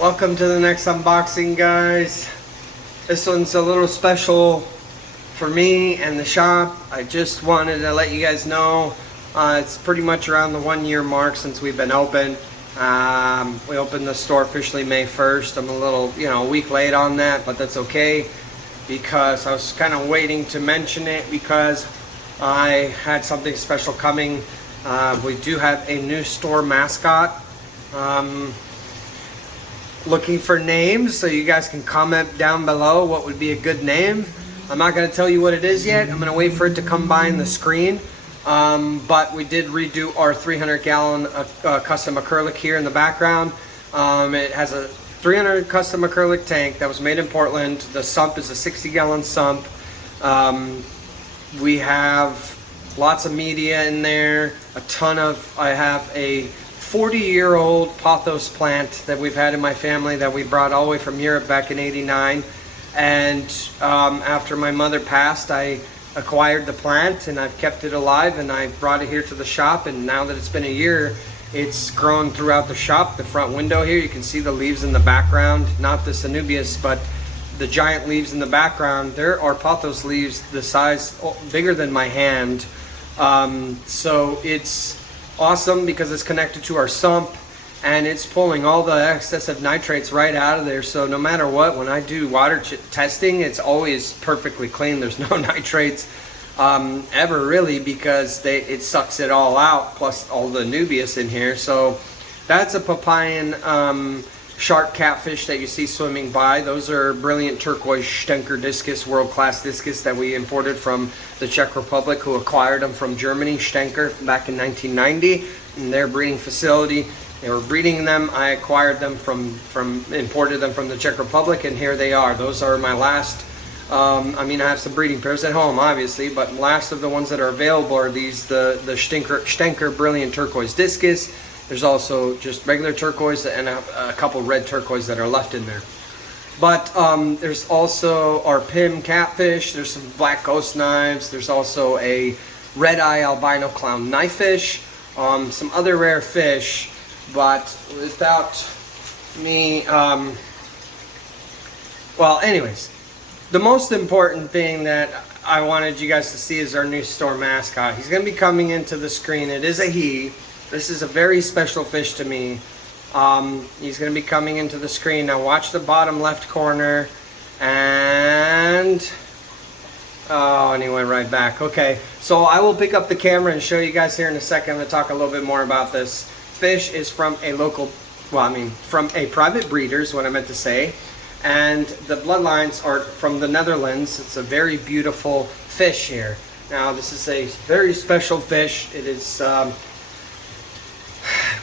Welcome to the next unboxing, guys. This one's a little special for me and the shop. I just wanted to let you guys know it's pretty much around the 1 year mark since we've been open. We opened the store officially May 1st. I'm a little, a week late on that, but that's okay because I was kind of waiting to mention it because I had something special coming. We do have a new store mascot. Looking for names, so you guys can comment down below what would be a good name. I'm not going to tell you what it is yet. I'm going to wait for it to come by in the screen. But we did redo our 300-gallon custom acrylic here in the background. It has a 300 custom acrylic tank that was made in Portland. The sump is a 60-gallon sump. We have lots of media in there. I have a 40-year-old pothos plant that we've had in my family that we brought all the way from Europe back in '89. And after my mother passed, I acquired the plant and I've kept it alive, and I brought it here to the shop. And now that it's been a year, it's grown throughout the shop. The front window here, you can see the leaves in the background, not the Anubias, but the giant leaves in the background. There are pothos leaves the size bigger than my hand. So it's awesome because it's connected to our sump and it's pulling all the excessive nitrates right out of there. So no matter what, when I do water testing, it's always perfectly clean. There's no nitrates ever really, because it sucks it all out, plus all the Anubias in here. So that's a Papayan shark catfish that you see swimming by. Those are brilliant turquoise Stenker discus, world-class discus that we imported from the Czech Republic, who acquired them from Germany, Stenker, back in 1990 in their breeding facility. They were breeding them. I acquired them imported them from the Czech Republic, and here they are. Those are my last, I have some breeding pairs at home, obviously, but last of the ones that are available are these, the Stenker brilliant turquoise discus. There's also just regular turquoise and a couple red turquoise that are left in there. But there's also our Pim catfish. There's some black ghost knives. There's also a red-eye albino clown knifefish. Some other rare fish. But without me... well, anyways. The most important thing that I wanted you guys to see is our new store mascot. He's going to be coming into the screen. It is a he. This is a very special fish to me. He's going to be coming into the screen. Now watch the bottom left corner. And... oh, and he went right back. Okay, so I will pick up the camera and show you guys here in a second. I'm going to talk a little bit more about this. Fish is from a local, from a private breeder is what I meant to say. And the bloodlines are from the Netherlands. It's a very beautiful fish here. Now this is a very special fish. It is...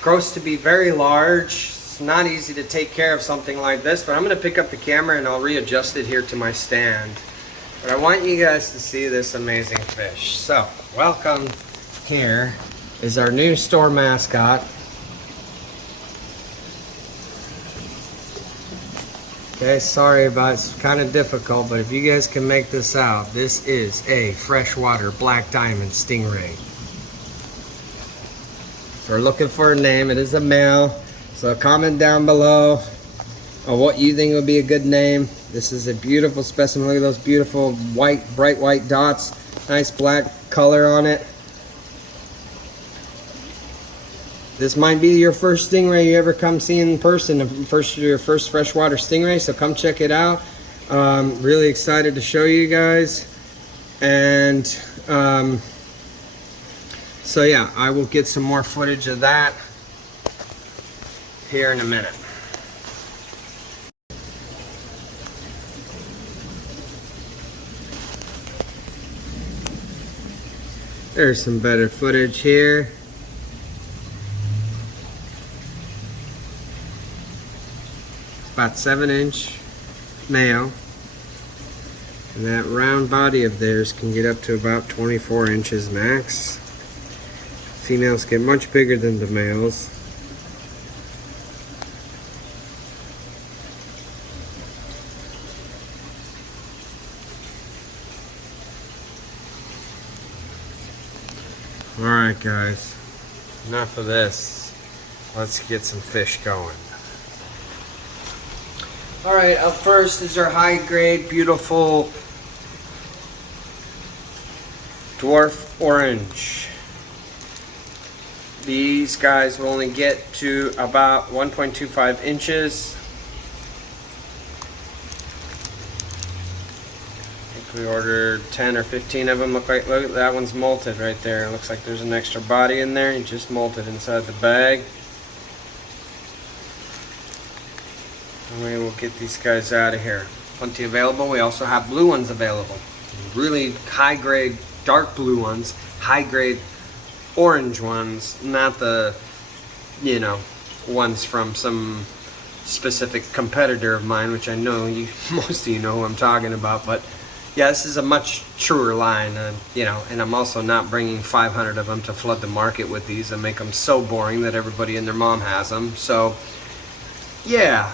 grows to be very large. It's not easy to take care of something like this, but I'm going to pick up the camera and I'll readjust it here to my stand. But I want you guys to see this amazing fish. So, welcome. Here is our new store mascot. Okay, sorry about it's kind of difficult, but if you guys can make this out, this is a freshwater black diamond stingray. So we're looking for a name. It is a male. So comment down below on what you think would be a good name. This is a beautiful specimen. Look at those beautiful white, bright white dots. Nice black color on it. This might be your first stingray you ever come see in person. Your first freshwater stingray. So come check it out. Really excited to show you guys. And so yeah, I will get some more footage of that here in a minute. There's some better footage here. It's about 7-inch male. And that round body of theirs can get up to about 24 inches max. Females get much bigger than the males. Alright guys, enough of this. Let's get some fish going. All right, up first is our high grade, beautiful dwarf orange. These guys will only get to about 1.25 inches. I think we ordered 10 or 15 of them. Look, that one's molted right there. It looks like there's an extra body in there. You just molted inside the bag. And we will get these guys out of here. Plenty available. We also have blue ones available. Really high grade, dark blue ones. High grade orange ones. Not the, you know, ones from some specific competitor of mine, which I know you, most of you know who I'm talking about. But yeah, this is a much truer line, you know, and I'm also not bringing 500 of them to flood the market with these and make them so boring that everybody and their mom has them. So yeah.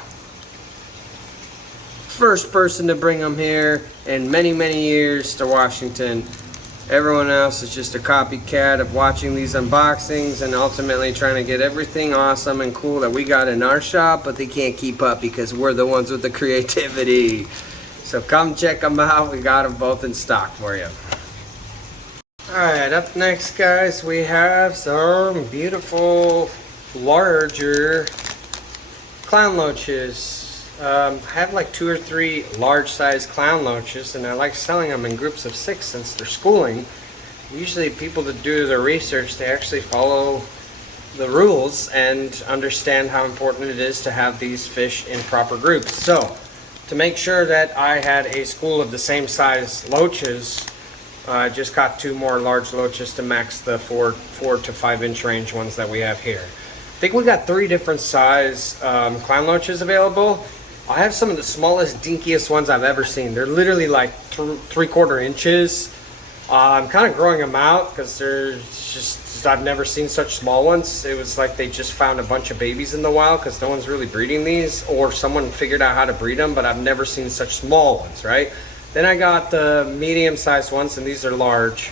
First person to bring them here in many, many years to Washington. Everyone else is just a copycat of watching these unboxings and ultimately trying to get everything awesome and cool that we got in our shop, but they can't keep up because we're the ones with the creativity. So come check them out. We got them both in stock for you. Alright, up next, guys, we have some beautiful, larger clown loaches. I have like 2 or 3 large size clown loaches, and I like selling them in groups of 6 since they're schooling. Usually people that do their research, they actually follow the rules and understand how important it is to have these fish in proper groups. So to make sure that I had a school of the same size loaches, I just got 2 more large loaches to max the 4 to 5 inch range ones that we have here. I think we got 3 different size clown loaches available. I have some of the smallest, dinkiest ones I've ever seen. They're literally like 3/4 inches. I'm kind of growing them out because they're just, I've never seen such small ones. It was like they just found a bunch of babies in the wild because no one's really breeding these, or someone figured out how to breed them, but I've never seen such small ones, right? Then I got the medium-sized ones, and these are large.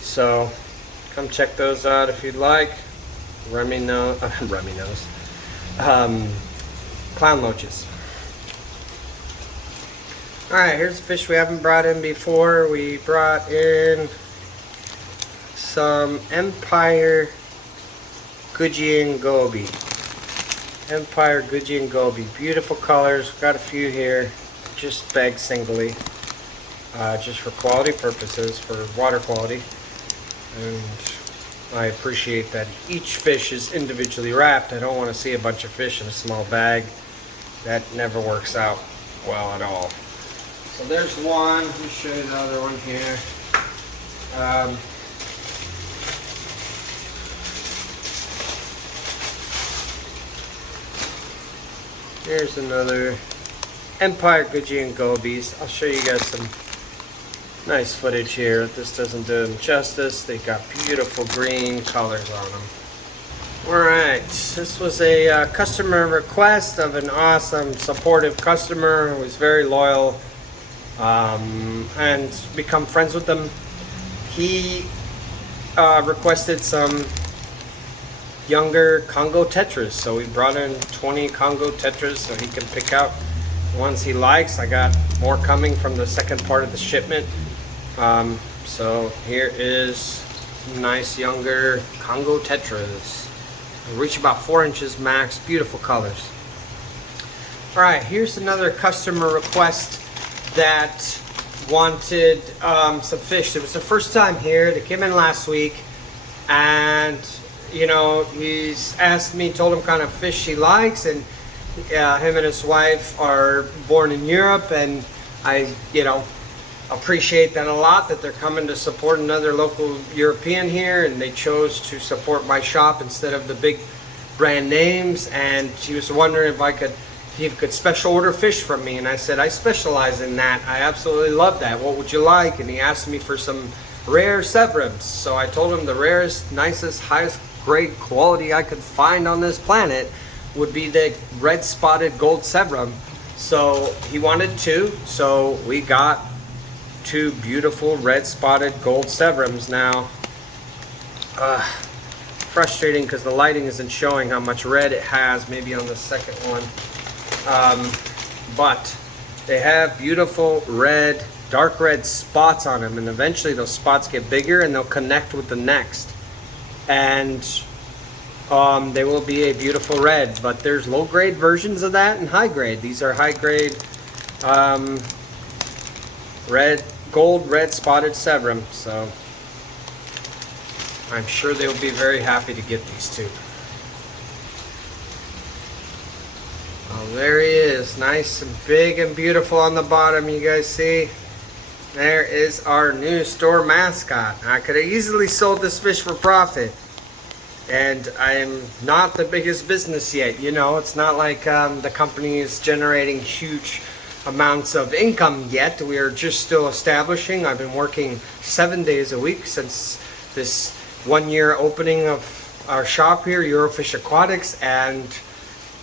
So come check those out if you'd like. Remy knows. Clown loaches. Alright, here's a fish we haven't brought in before. We brought in some Empire Gudgeon Goby. Empire Gudgeon Goby. Beautiful colors. Got a few here. Just bagged singly. Just for quality purposes, for water quality. And I appreciate that each fish is individually wrapped. I don't want to see a bunch of fish in a small bag. That never works out well at all. So there's one. Let me show you the other one here. Here's another Empire Gudgeon Gobies. I'll show you guys some nice footage here. This doesn't do them justice. They got beautiful green colors on them. Alright, this was a customer request of an awesome, supportive customer who was very loyal, and become friends with them. He requested some younger Congo tetras, so we brought in 20 Congo tetras so he can pick out the ones he likes. I got more coming from the second part of the shipment. So here is some nice younger Congo tetras. They reach about 4 inches max. Beautiful colors. Alright, here's another customer request that wanted some fish. It was the first time here. They came in last week, and you know, he's asked me, told him kind of fish he likes, and him and his wife are born in Europe, and I, you know, appreciate that a lot, that they're coming to support another local European here, and they chose to support my shop instead of the big brand names. And she was wondering if he could special order fish from me, and I said I specialize in that. I absolutely love that. What would you like? And he asked me for some rare sevrums. So I told him the rarest, nicest, highest grade quality I could find on this planet would be the red spotted gold sevrum. So he wanted 2, so we got 2 beautiful red spotted gold sevrums. Now frustrating because the lighting isn't showing how much red it has, maybe on the second one, but they have beautiful red, dark red spots on them, and eventually those spots get bigger and they'll connect with the next, and they will be a beautiful red. But there's low grade versions of that and high grade. These are high grade gold red spotted Severum, so I'm sure they'll be very happy to get these two. Oh, there he is, nice and big and beautiful on the bottom. You guys see? There is our new store mascot. I could have easily sold this fish for profit, and I am not the biggest business yet. You know, it's not like the company is generating huge amounts of income yet. We are just still establishing. I've been working 7 days a week since this 1 year opening of our shop here, Eurofish Aquatics, and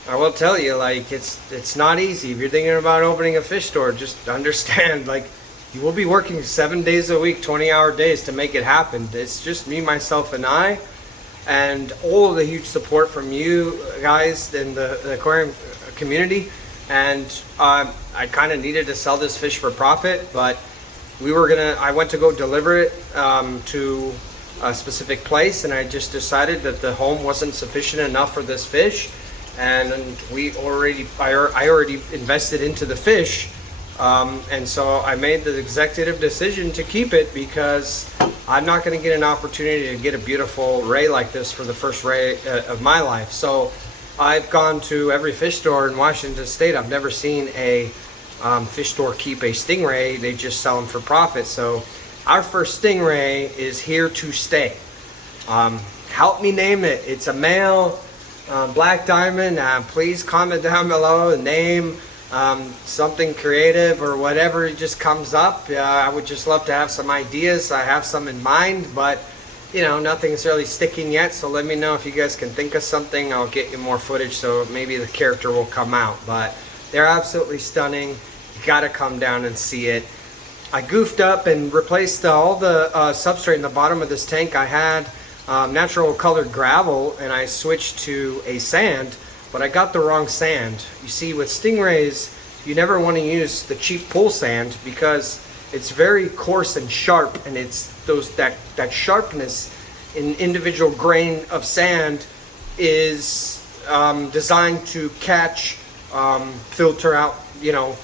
I will tell you, like, it's not easy. If you're thinking about opening a fish store, just understand, like, you will be working 7 days a week, 20-hour days to make it happen. It's just me, myself, and I, and all of the huge support from you guys in the aquarium community. And I kind of needed to sell this fish for profit, but I went to go deliver it to a specific place, and I just decided that the home wasn't sufficient enough for this fish, and I already invested into the fish, and so I made the executive decision to keep it, because I'm not going to get an opportunity to get a beautiful ray like this for the first ray of my life. So I've gone to every fish store in Washington State. I've never seen a fish store keep a stingray. They just sell them for profit. So our first stingray is here to stay. Help me name it. It's a male black diamond. Please comment down below the name, something creative or whatever just comes up. I would just love to have some ideas. I have some in mind, but you know, nothing's really sticking yet. So let me know if you guys can think of something. I'll get you more footage so maybe the character will come out. But they're absolutely stunning. You gotta come down and see it. I goofed up and replaced all the substrate in the bottom of this tank. I had natural colored gravel, and I switched to a sand, but I got the wrong sand. You see, with stingrays, you never want to use the cheap pool sand, because it's very coarse and sharp, and it's that sharpness in individual grain of sand is designed to catch, filter out, you know,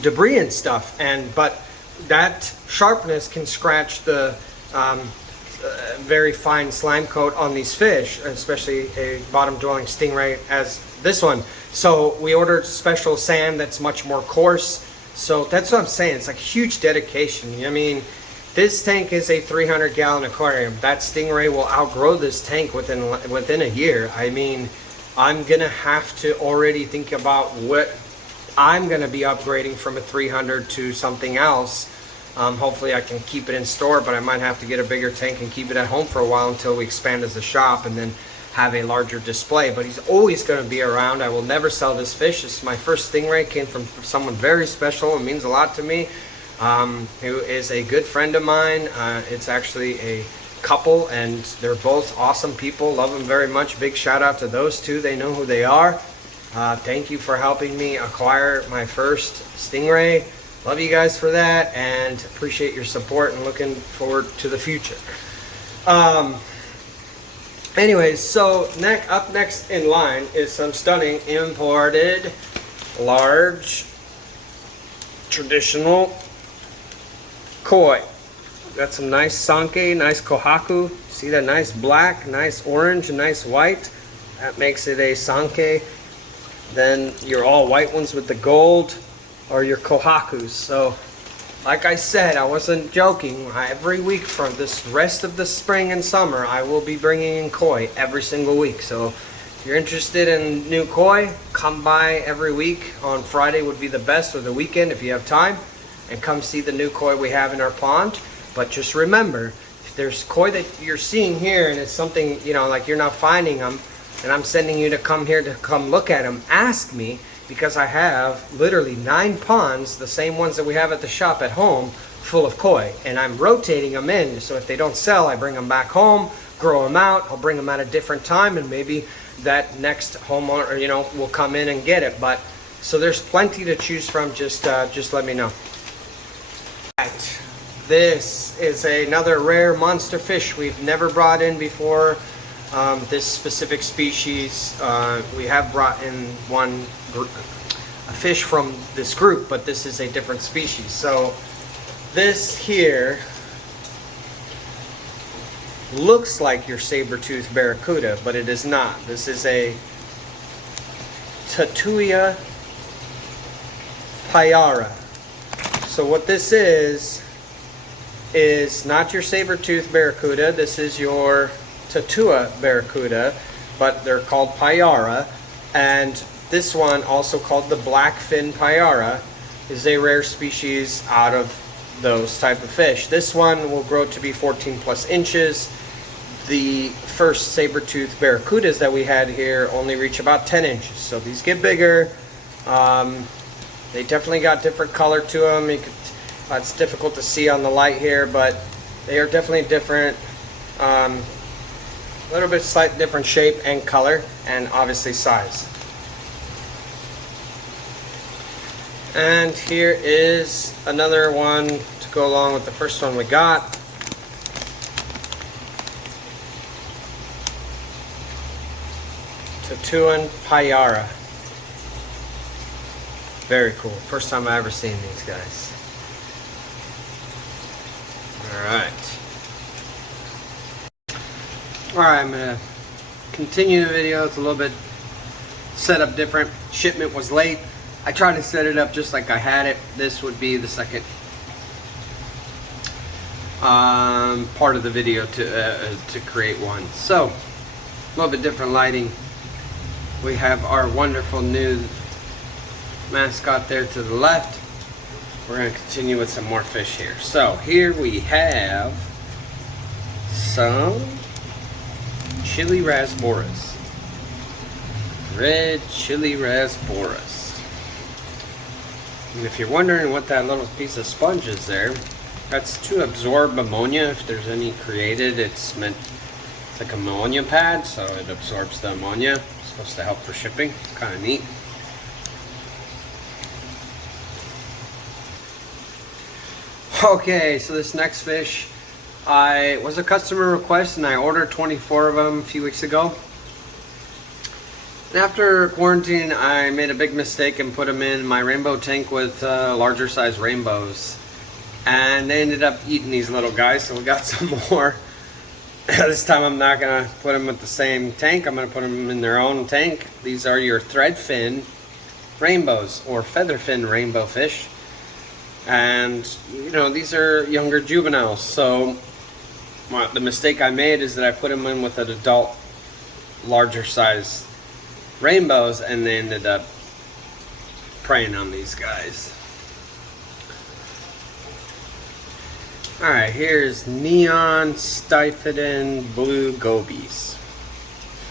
debris and stuff, but that sharpness can scratch the very fine slime coat on these fish, especially a bottom dwelling stingray as this one. So we ordered special sand that's much more coarse. So that's what I'm saying. It's like huge dedication. I mean, this tank is a 300-gallon aquarium. That stingray will outgrow this tank within a year. I mean, I'm gonna have to already think about what I'm gonna be upgrading from a 300 to something else. Hopefully I can keep it in store, but I might have to get a bigger tank and keep it at home for a while until we expand as a shop and then have a larger display. But he's always going to be around. I will never sell this fish. This is my first stingray. Came from someone very special. It means a lot to me, who is a good friend of mine. It's actually a couple, and they're both awesome people. Love them very much. Big shout out to those two. They know who they are. Thank you for helping me acquire my first stingray. Love you guys for that, and appreciate your support, and looking forward to the future. Anyways, so up next in line is some stunning imported large traditional koi. Got some nice sanke, nice kohaku. See that nice black, nice orange, and nice white? That makes it a sanke. Then your all white ones with the gold are your kohakus. So like I said, I wasn't joking. Every week for this rest of the spring and summer, I will be bringing in koi every single week. So if you're interested in new koi, come by every week. On Friday would be the best, or the weekend if you have time, and come see the new koi we have in our pond. But just remember, if there's koi that you're seeing here and it's something, you know, like you're not finding them, and I'm sending you to come here to come look at them, ask me, because I have literally 9 ponds, the same ones that we have at the shop at home, full of koi, and I'm rotating them in. So if they don't sell, I bring them back home, grow them out. I'll bring them at a different time, and maybe that next homeowner, you know, will come in and get it. But So there's plenty to choose from. Just let me know. Right. This is another rare monster fish we've never brought in before. This specific species, we have brought in a fish from this group, but this is a different species. So this here looks like your saber-toothed barracuda, but it is not. This is a Tatuia payara. So what this is not your saber-toothed barracuda. This is your Tatuia barracuda, but they're called payara. And this one, also called the blackfin payara, is a rare species out of those type of fish. This one will grow to be 14 plus inches. The first saber-toothed barracudas that we had here only reach about 10 inches. So these get bigger. They definitely got different color to them. It's difficult to see on the light here, but they are definitely different. A little bit slight different shape and color, and obviously size. And here is another one to go along with the first one we got. Tatuia payara. Very cool. First time I ever seen these guys. Alright. Alright, I'm going to continue the video. It's a little bit set up different. Shipment was late. I tried to set it up just like I had it. This would be the second part of the video to create one. So, a little bit different lighting. We have our wonderful new Mascot there to the left. We're going to continue with some more fish here. So here we have some chili rasboras. Red chili rasboras. And if you're wondering what that little piece of sponge is there, that's to absorb ammonia. If there's any created, it's like ammonia pad, so it absorbs the ammonia. It's supposed to help for shipping. Kind of neat. Okay, so this next fish was a customer request, and I ordered 24 of them a few weeks ago. And after quarantine, I made a big mistake and put them in my rainbow tank with larger size rainbows. And they ended up eating these little guys, so we got some more. This time I'm not going to put them with the same tank. I'm going to put them in their own tank. These are your threadfin rainbows, or featherfin rainbow fish. And, you know, these are younger juveniles. So the mistake I made is that I put them in with an adult, larger size rainbows, and they ended up preying on these guys. Alright, here's neon Stiphodon blue gobies.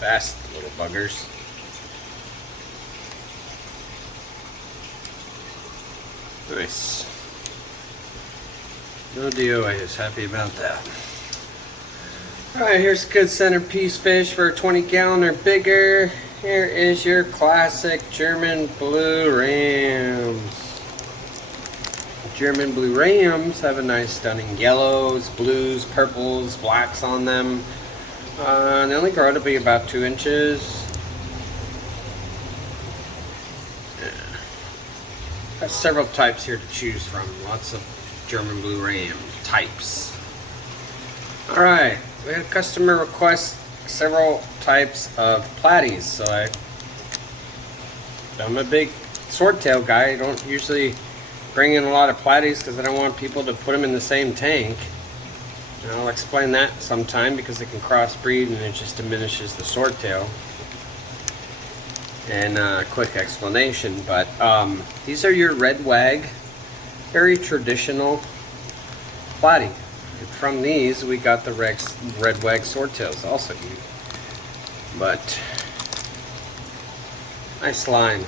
Fast little buggers. Nice. No DOA is happy about that. Alright, here's a good centerpiece fish for a 20 gallon or bigger. Here is your classic German blue rams. German blue rams have a nice stunning yellows, blues, purples, blacks on them. They only grow to be about 2 inches. Got several types here to choose from. Lots of German blue ram types. Alright, we had a customer request several types of platies. So I'm a big swordtail guy. I don't usually bring in a lot of platies because I don't want people to put them in the same tank. And I'll explain that sometime because they can crossbreed and it just diminishes the swordtail. And a quick explanation, but these are your red wag, very traditional platy. And from these we got the red wag swordtails also. But nice line.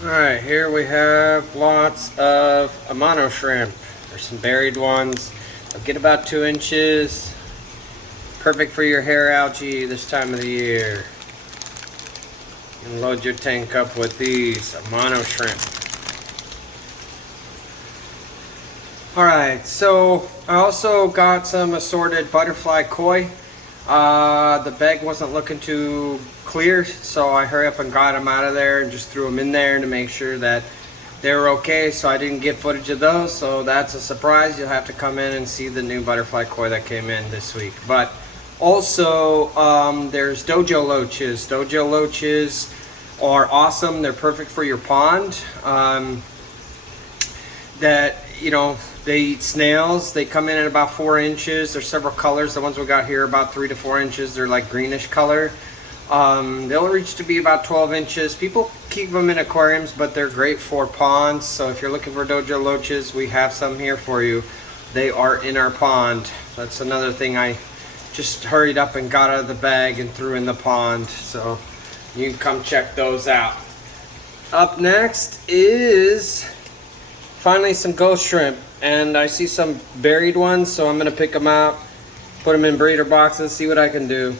Alright, here we have lots of Amano shrimp. There's some buried ones. They'll get about 2 inches. Perfect for your hair algae this time of the year. And load your tank up with these mono shrimp. Alright, so I also got some assorted butterfly koi. The bag wasn't looking too clear, so I hurry up and got them out of there and just threw them in there to make sure that they were okay. So I didn't get footage of those, so that's a surprise. You'll have to come in and see the new butterfly koi that came in this week. But also, there's dojo loaches. Dojo loaches are awesome. They're perfect for your pond. They eat snails. They come in at about 4 inches. There's several colors. The ones we got here are about 3 to 4 inches. They're like greenish color. They'll reach to be about 12 inches. People keep them in aquariums, but they're great for ponds. So if you're looking for dojo loaches, we have some here for you. They are in our pond. That's another thing I just hurried up and got out of the bag and threw in the pond. So you can come check those out. Up next is finally some ghost shrimp. And I see some buried ones, so I'm gonna pick them out, put them in breeder boxes, see what I can do.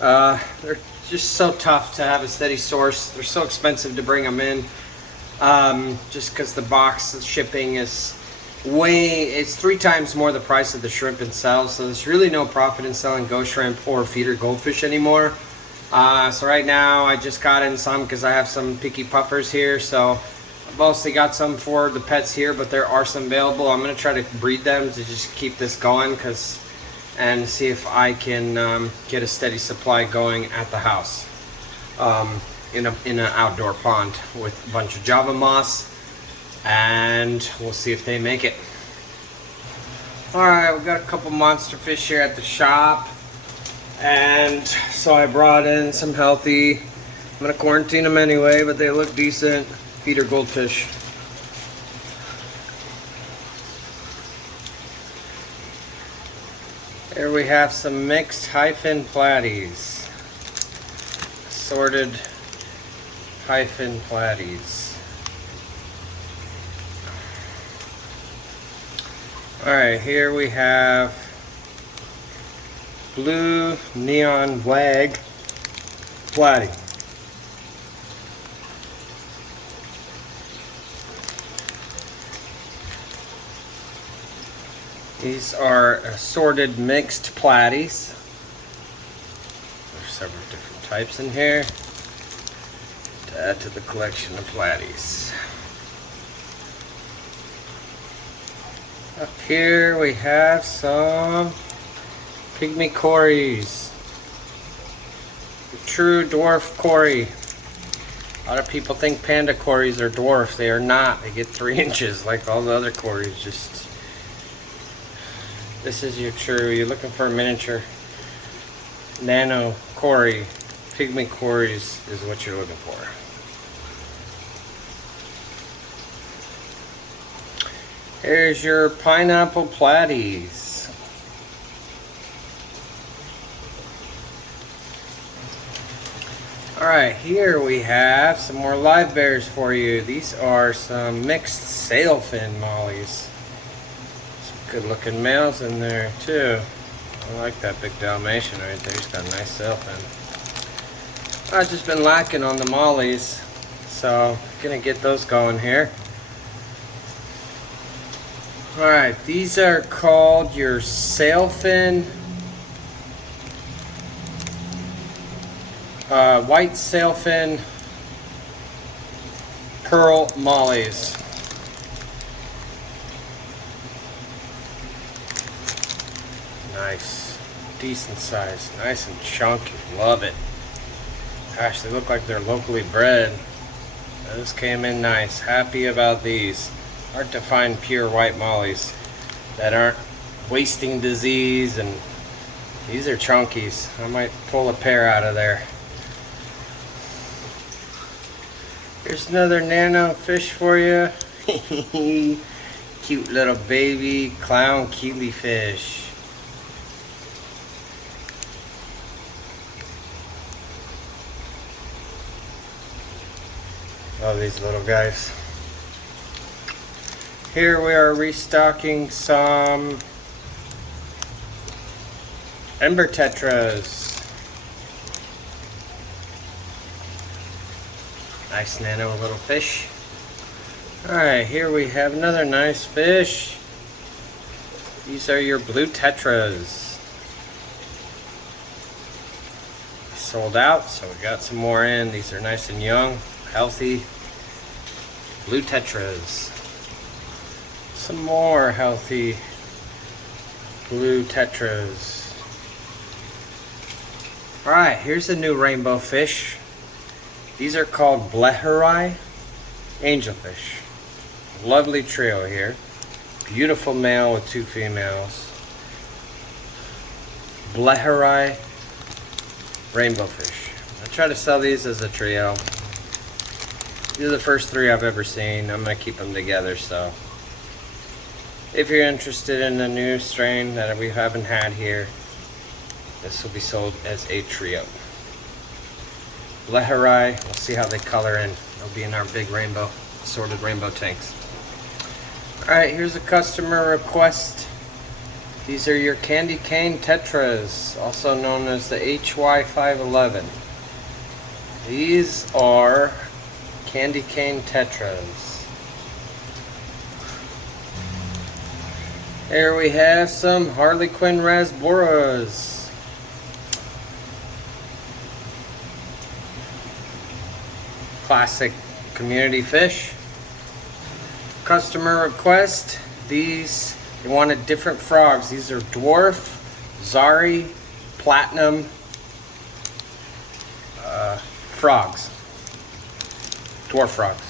They're just so tough to have a steady source. They're so expensive to bring them in, just because the box shipping is it's 3 times more the price of the shrimp themselves. So there's really no profit in selling ghost shrimp or feeder goldfish anymore. So right now I just got in some because I have some picky puffers here. So I've mostly got some for the pets here, but there are some available. I'm going to try to breed them to just keep this going and see if I can get a steady supply going at the house in an outdoor pond with a bunch of Java moss, and we'll see if they make it. Alright, we got a couple monster fish here at the shop, and so I brought in some healthy. I'm going to quarantine them anyway, but they look decent. Feeder goldfish. Here we have some mixed hyphen platies. Assorted hyphen platies. Alright, here we have blue neon wag platy. These are assorted mixed platies. There's several different types in here to add to the collection of platies. Up here we have some pygmy cories. The true dwarf cory. A lot of people think panda cories are dwarf. They are not. They get 3 inches like all the other cories. This is your true. You're looking for a miniature nano cory. Pygmy cories is what you're looking for. Here's your pineapple platies. Alright, here we have some more live bears for you. These are some mixed sailfin mollies. Good looking males in there too. I like that big Dalmatian right there. He's got a nice sailfin. I've just been lacking on the mollies, so gonna get those going here. Alright, these are called your sailfin white sailfin pearl mollies. Nice, decent size, nice and chunky. Love it. Gosh, they look like they're locally bred. Those came in nice. Happy about these. Hard to find pure white mollies that aren't wasting disease, and these are chunkies. I might pull a pair out of there. Here's another nano fish for you. Cute little baby clown killifish. Love these little guys. Here we are restocking some ember tetras. Nice nano little fish. Alright, here we have another nice fish. These are your blue tetras. Sold out, so we got some more in. These are nice and young, healthy blue tetras. Some more healthy blue tetras. Alright, here's a new rainbow fish. These are called Bleherai angelfish. Lovely trio here. Beautiful male with 2 females. Bleherai rainbow fish. I try to sell these as a trio. These are the first 3 I've ever seen. I'm going to keep them together, so if you're interested in a new strain that we haven't had here, this will be sold as a trio. Bleherai, we'll see how they color in. They'll be in our big rainbow, assorted rainbow tanks. Alright, here's a customer request. These are your candy cane tetras, also known as the HY511. These are candy cane tetras. Here we have some Harlequin rasboras. Classic community fish. Customer request. These, they wanted different frogs. These are dwarf, Zari, platinum frogs. Dwarf frogs.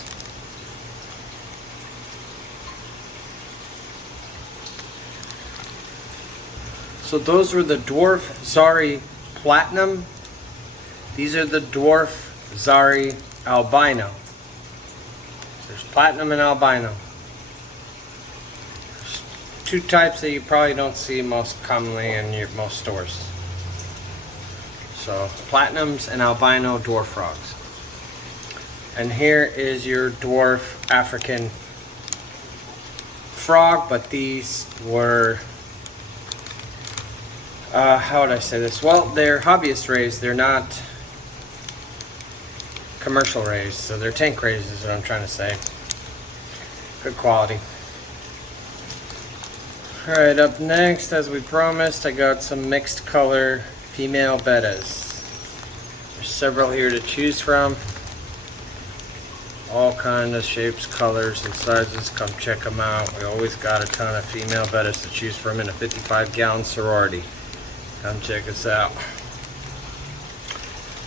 So those were the dwarf Zari platinum. These are the dwarf Zari albino. There's platinum and albino. There's 2 types that you probably don't see most commonly in your most stores. So platinums and albino dwarf frogs. And here is your dwarf African frog, but these were how would I say this? Well, they're hobbyist raised. They're not commercial raised, so they're tank raised is what I'm trying to say. Good quality. Alright, up next, as we promised, I got some mixed color female bettas. There's several here to choose from. All kinds of shapes, colors, and sizes. Come check them out. We always got a ton of female bettas to choose from in a 55-gallon sorority. Come check us out.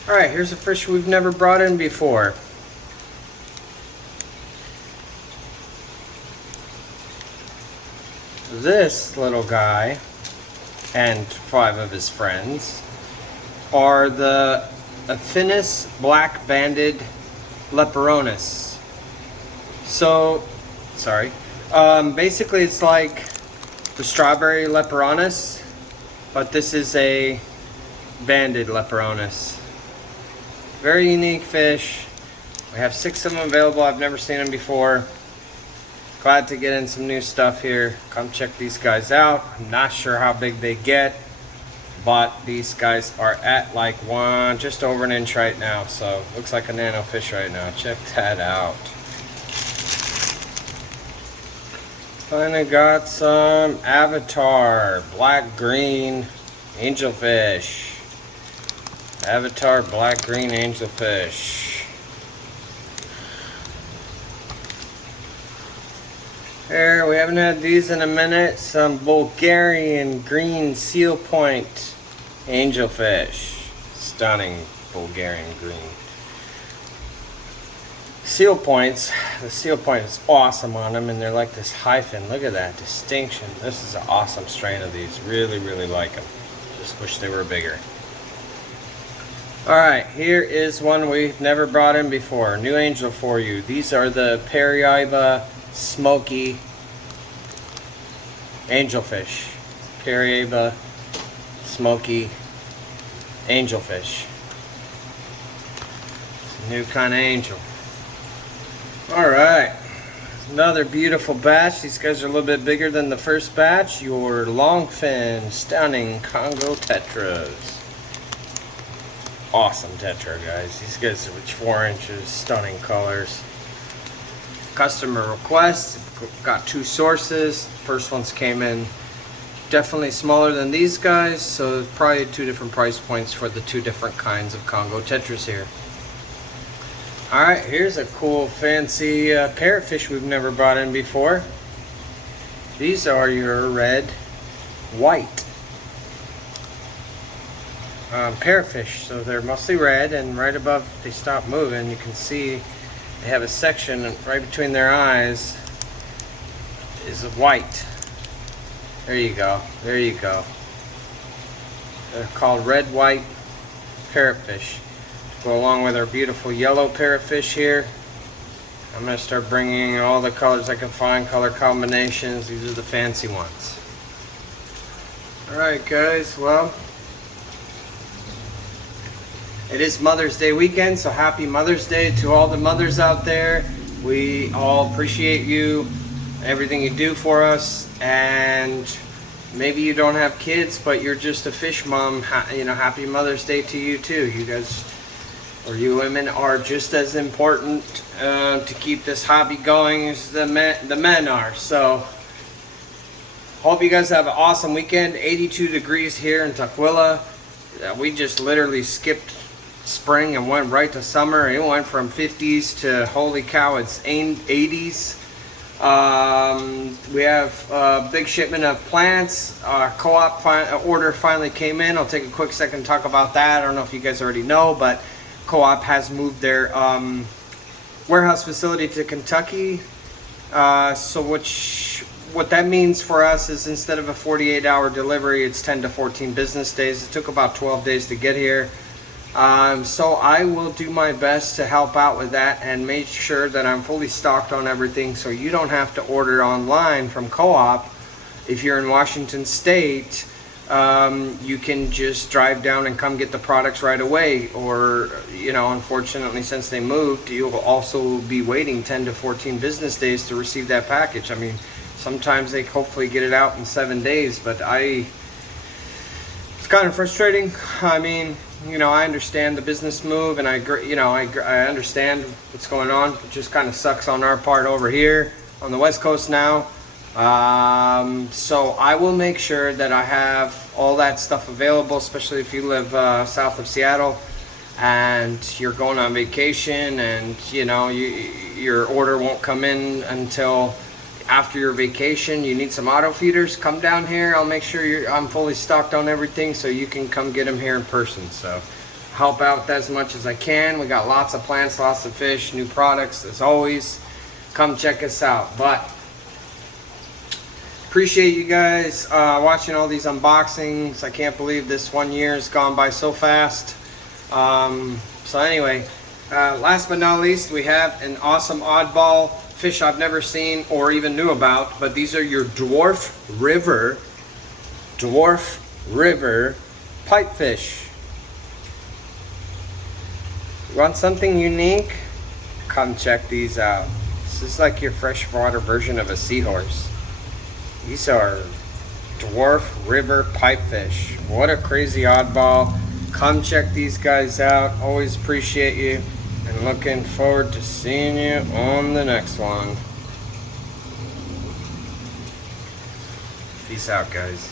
Alright, here's a fish we've never brought in before. This little guy and 5 of his friends are the Affinis black-banded leperonis. So, basically it's like the strawberry leperonis, but this is a banded leperonis. Very unique fish. We have 6 of them available. I've never seen them before. Glad to get in some new stuff here. Come check these guys out. I'm not sure how big they get, but these guys are at like just over an inch right now. So looks like a nano fish right now. Check that out. Finally got some Avatar black-green angelfish. Avatar black-green angelfish. Here, we haven't had these in a minute. Some Bulgarian green seal point angelfish. Stunning Bulgarian green. Seal points. The seal point is awesome on them, and they're like this hyphen. Look at that distinction. This is an awesome strain of these. Really, really like them. Just wish they were bigger. Alright, here is one we've never brought in before. New angel for you. These are the Paraiba smoky angelfish. Paraiba smoky angelfish. It's a new kind of angel. Alright, another beautiful batch. These guys are a little bit bigger than the first batch. Your longfin stunning Congo tetras. Awesome tetra, guys. These guys are 4 inches, stunning colors. Customer requests, got 2 sources. First ones came in definitely smaller than these guys, so probably 2 different price points for the 2 different kinds of Congo tetras here. Alright, here's a cool fancy parrotfish we've never brought in before. These are your red, white parrotfish. So they're mostly red, and right above, if they stop moving, you can see they have a section right between their eyes is white. There you go. There you go. They're called red, white parrotfish. Go along with our beautiful yellow parrotfish here. I'm going to start bringing all the colors I can find, color combinations. These are the fancy ones. Alright guys, well, it is Mother's Day weekend, so happy Mother's Day to all the mothers out there. We all appreciate you, everything you do for us, and maybe you don't have kids, but you're just a fish mom. You know, happy Mother's Day to you too. You guys, or you women, are just as important to keep this hobby going as the men are. So hope you guys have an awesome weekend. 82 degrees here in Tukwila. We just literally skipped spring and went right to summer. It went from 50s to, holy cow, it's 80s. We have a big shipment of plants. Our co-op order finally came in. I'll take a quick second to talk about that. I don't know if you guys already know, but co-op has moved their warehouse facility to Kentucky. So what that means for us is, instead of a 48-hour delivery, it's 10 to 14 business days. It took about 12 days to get here. So I will do my best to help out with that and make sure that I'm fully stocked on everything, so you don't have to order online from co-op. If you're in Washington State, you can just drive down and come get the products right away. Or, you know, unfortunately, since they moved, you'll also be waiting 10 to 14 business days to receive that package. I mean, sometimes they hopefully get it out in 7 days, but it's kind of frustrating. I mean, you know, I understand the business move, and I understand what's going on. It just kind of sucks on our part over here on the West Coast now. So I will make sure that I have all that stuff available, especially if you live south of Seattle and you're going on vacation, and you know your order won't come in until after your vacation. You need some auto feeders, come down here. I'll make sure I'm fully stocked on everything, so you can come get them here in person. So help out as much as I can. We got lots of plants, lots of fish, new products as always. Come check us out. But appreciate you guys watching all these unboxings. I can't believe this 1 year has gone by so fast. So anyway, last but not least, we have an awesome oddball fish I've never seen or even knew about, but these are your dwarf river pipefish. Want something unique? Come check these out. This is like your freshwater version of a seahorse. These are dwarf river pipefish. What a crazy oddball. Come check these guys out. Always appreciate you, and looking forward to seeing you on the next one. Peace out, guys.